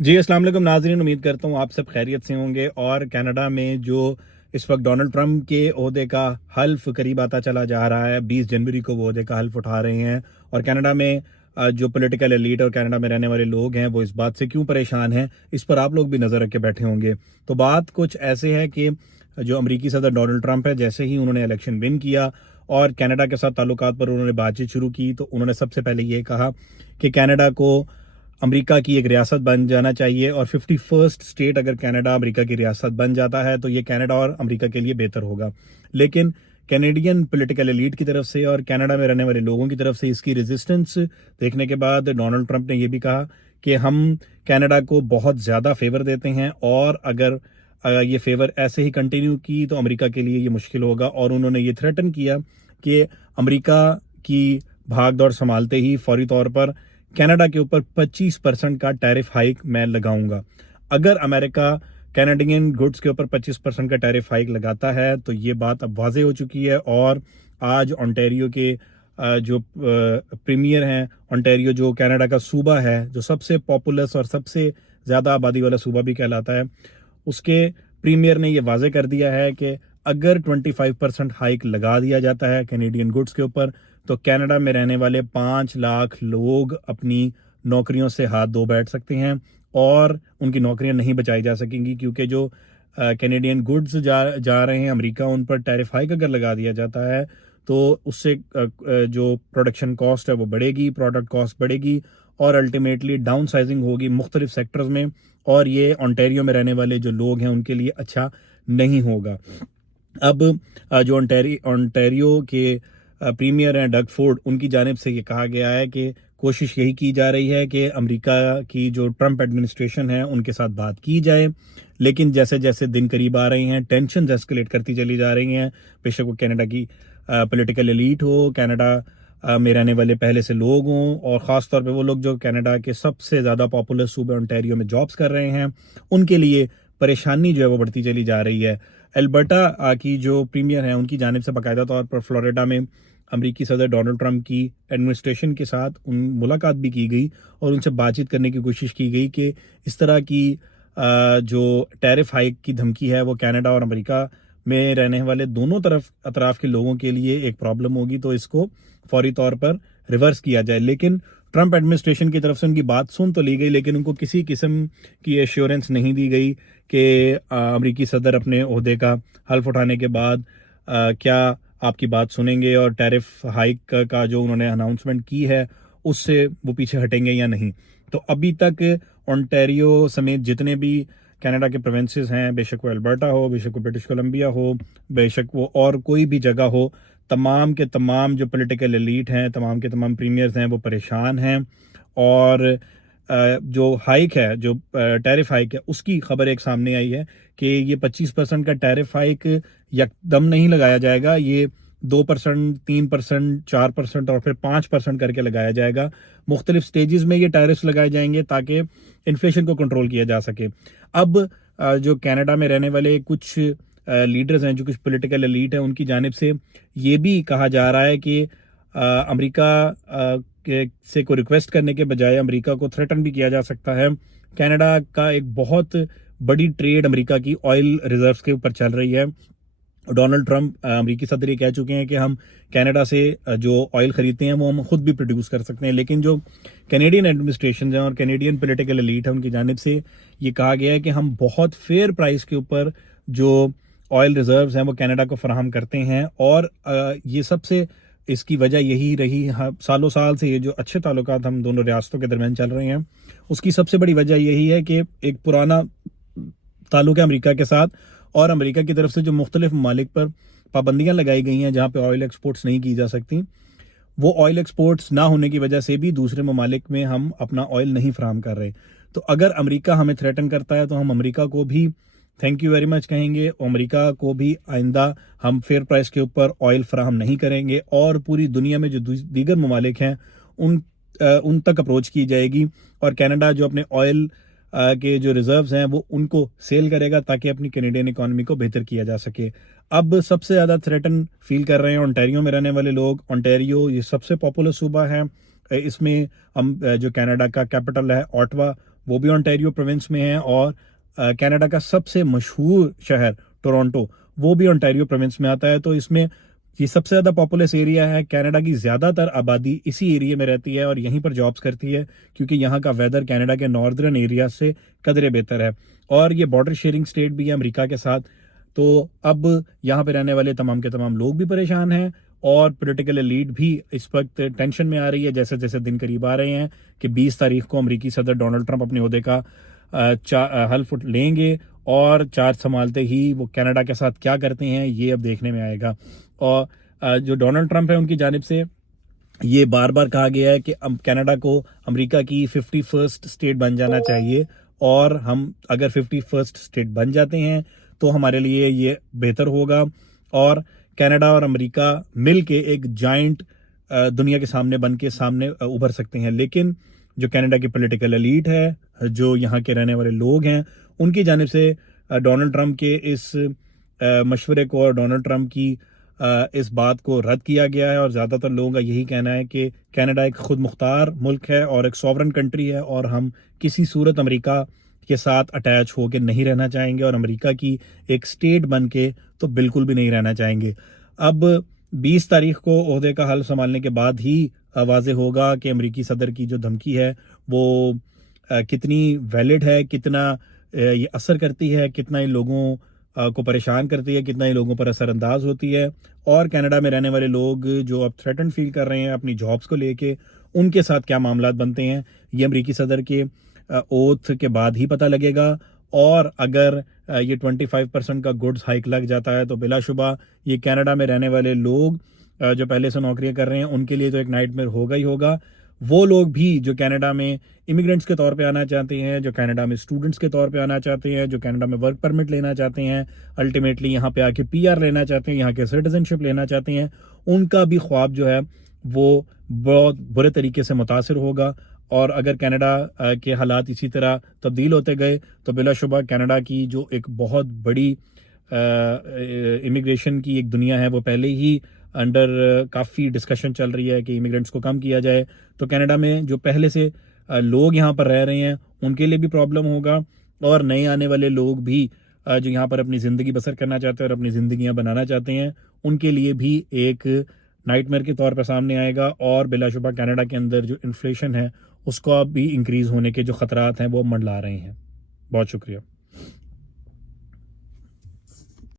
جی السلام علیکم ناظرین، امید کرتا ہوں آپ سب خیریت سے ہوں گے۔ اور کینیڈا میں جو اس وقت ڈونلڈ ٹرمپ کے عہدے کا حلف قریب آتا چلا جا رہا ہے، 20 جنوری کو وہ عہدے کا حلف اٹھا رہے ہیں، اور کینیڈا میں جو پولیٹیکل ایلیٹ اور کینیڈا میں رہنے والے لوگ ہیں وہ اس بات سے کیوں پریشان ہیں، اس پر آپ لوگ بھی نظر رکھ کے بیٹھے ہوں گے۔ تو بات کچھ ایسے ہے کہ جو امریکی صدر ڈونلڈ ٹرمپ ہے، جیسے ہی انہوں نے الیکشن ون کیا اور کینیڈا کے ساتھ تعلقات پر انہوں نے بات چیت شروع کی، تو انہوں نے سب سے پہلے یہ کہا کہ کینیڈا کو امریکہ کی ایک ریاست بن جانا چاہیے، اور 51 اسٹیٹ اگر کینیڈا امریکہ کی ریاست بن جاتا ہے تو یہ کینیڈا اور امریکہ کے لیے بہتر ہوگا۔ لیکن کینیڈین پولیٹیکل ایلیٹ کی طرف سے اور کینیڈا میں رہنے والے لوگوں کی طرف سے اس کی ریزسٹنس دیکھنے کے بعد ڈونلڈ ٹرمپ نے یہ بھی کہا کہ ہم کینیڈا کو بہت زیادہ فیور دیتے ہیں، اور اگر یہ فیور ایسے ہی کنٹینیو کی تو امریکہ کے لیے یہ مشکل ہوگا، اور انہوں نے یہ تھریٹن کیا کہ امریکہ کی بھاگ دوڑ سنبھالتے ہی فوری طور پر کینیڈا کے اوپر 25% کا ٹیرف ہائیک میں لگاؤں گا۔ اگر امریکہ کینیڈین گڈز کے اوپر 25% کا ٹیرف ہائیک لگاتا ہے تو یہ بات اب واضح ہو چکی ہے، اور آج انٹیریو کے جو پریمیئر ہیں، انٹیریو جو کینیڈا کا صوبہ ہے، جو سب سے پاپولس اور سب سے زیادہ آبادی والا صوبہ بھی کہلاتا ہے، اس کے پریمیئر نے یہ واضح کر دیا ہے کہ اگر 25% ہائیک لگا دیا جاتا ہے کینیڈین گڈز کے اوپر تو کینیڈا میں رہنے والے 5 لاکھ لوگ اپنی نوکریوں سے ہاتھ دھو بیٹھ سکتے ہیں، اور ان کی نوکریاں نہیں بچائی جا سکیں گی، کیونکہ جو کینیڈین گڈز جا رہے ہیں امریکہ، ان پر ٹیرف ہائیک اگر لگا دیا جاتا ہے تو اس سے جو پروڈکشن کاسٹ ہے وہ بڑھے گی، پروڈکٹ کاسٹ بڑھے گی، اور الٹیمیٹلی ڈاؤن سائزنگ ہوگی مختلف سیکٹرز میں، اور یہ انٹیریو میں رہنے والے جو لوگ ہیں ان کے لیے اچھا نہیں ہوگا۔ اب جو انٹیریو کے پریمیئر ہیں ڈگ فورڈ، ان کی جانب سے یہ کہا گیا ہے کہ کوشش یہی کی جا رہی ہے کہ امریکہ کی جو ٹرمپ ایڈمنسٹریشن ہے ان کے ساتھ بات کی جائے، لیکن جیسے جیسے دن قریب آ رہے ہیں ٹینشنز ایسکلیٹ کرتی چلی جا رہی ہیں، بے شک وہ کینیڈا کی پولیٹیکل ایلیٹ ہو، کینیڈا میں رہنے والے پہلے سے لوگ ہوں، اور خاص طور پہ وہ لوگ جو کینیڈا کے سب سے زیادہ پاپولر صوبے انٹیریو میں جابز کر رہے ہیں، ان کے لیے پریشانی جو ہے وہ بڑھتی چلی جا رہی ہے۔ البرٹا کی جو پریمیئر ہیں ان کی جانب سے باقاعدہ طور پر فلوریڈا میں امریکی صدر ڈونلڈ ٹرمپ کی ایڈمنسٹریشن کے ساتھ ملاقات بھی کی گئی، اور ان سے بات چیت کرنے کی کوشش کی گئی کہ اس طرح کی جو ٹیرف ہائیک کی دھمکی ہے وہ کینیڈا اور امریکہ میں رہنے والے دونوں اطراف کے لوگوں کے لیے ایک پرابلم ہوگی، تو اس کو فوری طور پر ریورس کیا جائے۔ لیکن ٹرمپ ایڈمنسٹریشن کی طرف سے ان کی بات سن تو لی گئی، لیکن ان کو کسی قسم کی ایشورنس نہیں دی گئی کہ امریکی صدر اپنے عہدے کا حلف اٹھانے کے بعد کیا آپ کی بات سنیں گے، اور ٹیرف ہائیک کا جو انہوں نے اناؤنسمنٹ کی ہے اس سے وہ پیچھے ہٹیں گے یا نہیں۔ تو ابھی تک انٹیریو سمیت جتنے بھی کینیڈا کے پروونسز ہیں، بے شک وہ البرٹا ہو، بے شک وہ برٹش کولمبیا ہو، بے شک وہ اور کوئی بھی جگہ ہو، تمام کے تمام جو پولیٹیکل ایلیٹ ہیں، تمام کے تمام پریمیئرز ہیں، وہ پریشان ہیں، اور جو ہائیک ہے، جو ٹیرف ہائیک ہے، اس کی خبر ایک سامنے آئی ہے کہ یہ 25% کا ٹیرف ہائیک یکدم نہیں لگایا جائے گا، یہ 2%، 3%، 4% اور پھر 5% کر کے لگایا جائے گا۔ مختلف سٹیجز میں یہ ٹیرفز لگائے جائیں گے تاکہ انفلیشن کو کنٹرول کیا جا سکے۔ اب جو کینیڈا میں رہنے والے کچھ لیڈرز ہیں، جو کچھ پولیٹیکل ایلیٹ ہیں، ان کی جانب سے یہ بھی کہا جا رہا ہے کہ امریکہ سے کوئی ریکویسٹ کرنے کے بجائے امریکہ کو تھریٹن بھی کیا جا سکتا ہے۔ کینیڈا کا ایک بہت بڑی ٹریڈ امریکہ کی آئل ریزروز کے اوپر چل رہی ہے۔ ڈونلڈ ٹرمپ امریکی صدر یہ کہہ چکے ہیں کہ ہم کینیڈا سے جو آئل خریدتے ہیں وہ ہم خود بھی پروڈیوس کر سکتے ہیں، لیکن جو کینیڈین ایڈمنسٹریشن ہیں اور کینیڈین پولیٹیکل ایلیٹ ہے، ان کی جانب سے یہ کہا گیا ہے کہ ہم بہت فیئر پرائس کے اوپر جو آئل ریزروز ہیں وہ کینیڈا کو فراہم کرتے ہیں، اور یہ سب سے اس کی وجہ یہی رہی، سالوں سال سے یہ جو اچھے تعلقات ہم دونوں ریاستوں کے درمیان چل رہے ہیں، اس کی سب سے بڑی وجہ یہی ہے کہ ایک پرانا تعلق ہے امریکہ کے ساتھ، اور امریکہ کی طرف سے جو مختلف ممالک پر پابندیاں لگائی گئی ہیں جہاں پہ آئل ایکسپورٹس نہیں کی جا سکتی، وہ آئل ایکسپورٹس نہ ہونے کی وجہ سے بھی دوسرے ممالک میں ہم اپنا آئل نہیں فراہم کر رہے۔ تو اگر امریکہ ہمیں تھریٹن کرتا ہے تو ہم امریکہ کو بھی تھینک یو ویری مچ کہیں گے، امریکہ کو بھی آئندہ ہم فیئر پرائس کے اوپر آئل فراہم نہیں کریں گے، اور پوری دنیا میں جو دیگر ممالک ہیں ان تک اپروچ کی جائے گی، اور کینیڈا جو اپنے آئل کے جو ریزروز ہیں وہ ان کو سیل کرے گا تاکہ اپنی کینیڈین اکانومی کو بہتر کیا جا سکے۔ اب سب سے زیادہ تھریٹن فیل کر رہے ہیں انٹیریو میں رہنے والے لوگ۔ انٹیریو یہ سب سے پاپولر صوبہ ہے، اس میں جو کینیڈا کا کیپٹل ہے آٹوا، وہ بھی ontario پروونس میں ہے, اور کینیڈا کا سب سے مشہور شہر ٹورانٹو وہ بھی ontario پروونس میں آتا ہے. تو اس میں یہ سب سے زیادہ پاپولس ایریا ہے. کینیڈا کی زیادہ تر آبادی اسی ایریے میں رہتی ہے اور یہیں پر جابس کرتی ہے, کیونکہ یہاں کا ویدر کینیڈا کے ناردرن ایریا سے قدرے بہتر ہے, اور یہ بارڈر شیئرنگ اسٹیٹ بھی ہے امریکہ کے ساتھ. تو اب یہاں پہ رہنے والے تمام کے تمام لوگ بھی پریشان ہیں, اور پولیٹیکل ایلیٹ بھی اس وقت ٹینشن میں آ رہی ہے جیسے جیسے دن قریب آ رہے ہیں کہ 20 تاریخ کو امریکی صدر ڈونلڈ ٹرمپ اپنے عہدے کا حلف لیں گے, اور چارج سنبھالتے ہی وہ کینیڈا کے ساتھ کیا کرتے ہیں یہ اب دیکھنے میں آئے گا. اور جو ڈونلڈ ٹرمپ ہے ان کی جانب سے یہ بار بار کہا گیا ہے کہ کینیڈا کو امریکہ کی 51st اسٹیٹ بن جانا چاہیے, اور ہم اگر 51st اسٹیٹ بن جاتے ہیں تو ہمارے لیے یہ بہتر ہوگا, اور کینیڈا اور امریکہ مل کے ایک جائنٹ دنیا کے سامنے بن کے سامنے ابھر سکتے ہیں. لیکن جو کینیڈا کی پولیٹیکل ایلیٹ ہے, جو یہاں کے رہنے والے لوگ ہیں, ان کی جانب سے ڈونلڈ ٹرمپ کے اس مشورے کو اور ڈونلڈ ٹرمپ کی اس بات کو رد کیا گیا ہے, اور زیادہ تر لوگوں کا یہی کہنا ہے کہ کینیڈا ایک خود مختار ملک ہے اور ایک سوورن کنٹری ہے, اور ہم کسی صورت امریکہ کے ساتھ اٹیچ ہو کے نہیں رہنا چاہیں گے, اور امریکہ کی ایک اسٹیٹ بن کے تو بالکل بھی نہیں رہنا چاہیں گے. اب 20 تاریخ کو عہدے کا حلف سنبھالنے کے بعد ہی واضح ہوگا کہ امریکی صدر کی جو دھمکی ہے وہ کتنی ویلڈ ہے, کتنا یہ اثر کرتی ہے, کتنا ان لوگوں کو پریشان کرتی ہے, کتنا ہی لوگوں پر اثر انداز ہوتی ہے, اور کینیڈا میں رہنے والے لوگ جو اب تھریٹن فیل کر رہے ہیں اپنی جابس کو لے کے, ان کے ساتھ کیا معاملات بنتے ہیں یہ امریکی صدر کے اوتھ کے بعد ہی پتہ لگے گا. اور اگر یہ 25% کا گڈز ہائیک لگ جاتا ہے تو بلا شبہ یہ کینیڈا میں رہنے والے لوگ جو پہلے سے نوکریاں کر رہے ہیں ان کے لیے تو ایک نائٹ میئر ہوگا ہی ہوگا. وہ لوگ بھی جو کینیڈا میں امیگرینٹس کے طور پہ آنا چاہتے ہیں, جو کینیڈا میں اسٹوڈنٹس کے طور پہ آنا چاہتے ہیں, جو کینیڈا میں ورک پرمٹ لینا چاہتے ہیں, الٹیمیٹلی یہاں پہ آ کے PR لینا چاہتے ہیں, یہاں کے سٹیزن شپ لینا چاہتے ہیں, ان کا بھی خواب جو ہے وہ بہت برے طریقے سے متاثر ہوگا. اور اگر کینیڈا کے حالات اسی طرح تبدیل ہوتے گئے تو بلا شبہ کینیڈا کی جو ایک بہت بڑی امیگریشن کی ایک دنیا ہے وہ پہلے ہی انڈر کافی ڈسکشن چل رہی ہے کہ امیگرینٹس کو کم کیا جائے, تو کینیڈا میں جو پہلے سے لوگ یہاں پر رہ رہے ہیں ان کے لیے بھی پرابلم ہوگا, اور نئے آنے والے لوگ بھی جو یہاں پر اپنی زندگی بسر کرنا چاہتے ہیں اور اپنی زندگیاں بنانا چاہتے ہیں ان کے لیے بھی ایک نائٹ میئر کے طور پر سامنے آئے گا. اور بلا شبہ کینیڈا کے اندر جو انفلیشن ہے اس کو بھی انکریز ہونے کے جو خطرات ہیں وہ منڈلا رہے ہیں. بہت شکریہ.